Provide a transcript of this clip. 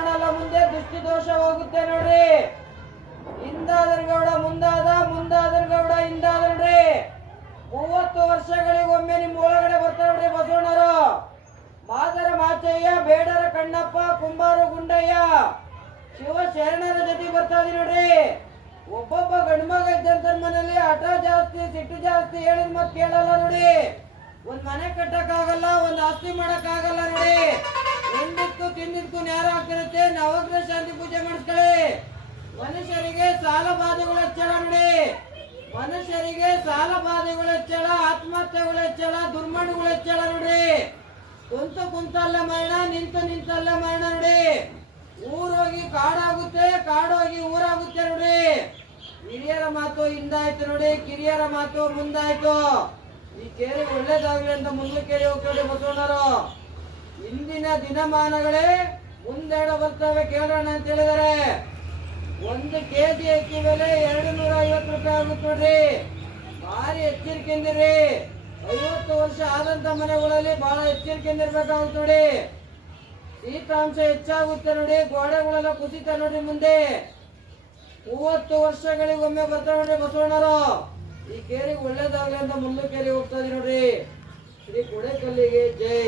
ಕಾಣಲ್ಲ ಮುಂದೆ ದೃಷ್ಟಿ ದೋಷ ಹೋಗುತ್ತೆ ನೋಡ್ರಿ. ಹಿಂದಾದ್ರ ಗೌಡ ಮುಂದಾದ್ರ ಗೌಡ ಹಿಂದಾದ್ರಿ. 30 ವರ್ಷಗಳಿಗೊಮ್ಮೆ ನಿಮ್ ಒಳಗಡೆ ಬರ್ತಾರೆ ನೋಡ್ರಿ ಬಸವಣ್ಣರು. ಮಾದರ ಮಾಚಯ್ಯ, ಬೇಡರ ಕಣ್ಣಪ್ಪ, ಕುಂಬಾರು ಗುಂಡಯ್ಯ, ಶಿವ ಶರಣರ ಜೊತೆ ಬರ್ತಾ ಇದೀವಿ ನೋಡ್ರಿ. ಒಬ್ಬೊಬ್ಬ ಗಂಡ್ಮಗ ಇದ್ದಂತ ಮನೇಲಿ ಹಠ ಜಾಸ್ತಿ, ಸಿಟ್ಟು ಜಾಸ್ತಿ, ಹೇಳಿದ ಮತ್ ಕೇಳಲ್ಲ ನೋಡಿ. ಒಂದ್ ಮನೆ ಕಟ್ಟಕ್ ಆಗಲ್ಲ, ಒಂದ್ ಆಸ್ತಿ ಮಾಡಕ್ ಆಗಲ್ಲ ನೋಡಿ. ಉಂಡಿದ್ಕು ತಿಂದಿದ್ಕು ನ್ಯಾರ ಆಗ್ತಿರುತ್ತೆ. ನವಗ್ರಹ ಶಾಂತಿ ಪೂಜೆ ಮಾಡಿಸ್ಕೊಳ್ಳಿ. ಮನುಷ್ಯರಿಗೆ ಸಾಲ ಬಾಧೆಗಳು ಹೆಚ್ಚಳ ನೋಡಿ. ಮನುಷ್ಯರಿಗೆ ಸಾಲ ಬಾಧೆಗಳು ಹೆಚ್ಚಳ, ಆತ್ಮಹತ್ಯೆಗಳು ಹೆಚ್ಚಳ, ದುರ್ಮರಣಗಳು ಹೆಚ್ಚಳ ನೋಡಿ. ಕುಂತಲ್ಲೇ ಮರಣ, ನಿಂತಲ್ಲೇ ಮರಣ ನೋಡಿ. ಊರೋಗಿ ಕಾಡಾಗುತ್ತೆ, ಕಾಡೋಗಿ ಊರಾಗುತ್ತೆ ನೋಡಿ. ಹಿರಿಯರ ಮಾತು ಹಿಂದಾಯ್ತು ನೋಡಿ, ಕಿರಿಯರ ಮಾತು ಮುಂದಾಯ್ತು. ಈ ಕೇರಿ ಒಳ್ಳೇದಾಗ್ಲಿ ಅಂತ ಮುಂದಕ್ಕೇರಿ ಹೋಗ್ತಾರೆ ಬಸವಣ್ಣರು. ಇಂದಿನ ದಿನಮಾನಗಳೇ ಮುಂದೆರಡು ಬರ್ತವೆ ಕೇಳೋಣ ಅಂತ ಹೇಳಿದಾರೆ. 1 ಕೆಜಿ ಅಕ್ಕಿ ಬೆಲೆ 250 ರೂಪಾಯಿ ಆಗುತ್ತೆ ನೋಡ್ರಿ. ಭಾರಿ ಎಚ್ಚರಿಕೆಯಿಂದಿರಿ. 50 ವರ್ಷ ಆದಂತ ಮನೆಗಳಲ್ಲಿ ಬಹಳ ಎಚ್ಚರಿಕೆಯಿಂದಿರ್ಬೇಕಾಗುತ್ತೆ ನೋಡಿ. ಶೀತಾಂಶ ಹೆಚ್ಚಾಗುತ್ತೆ ನೋಡಿ. ಗೋಡೆಗಳೆಲ್ಲ ಕುಸಿತ ನೋಡ್ರಿ. ಮುಂದೆ 30 ವರ್ಷಗಳಿಗೊಮ್ಮೆ ಬರ್ತಾರೆ ನೋಡ್ರಿ ಬಸವಣ್ಣರು. ಈ ಕೇರಿಗೆ ಒಳ್ಳೇದಾಗ್ಲಿ ಅಂತ ಮುಂದೆ ಕೇರಿ ಹೋಗ್ತಾ ಇದೀವಿ ನೋಡ್ರಿ. ಶ್ರೀ ಕೊಡೆಕಲ್ಲಿಗೆ ಜೈ.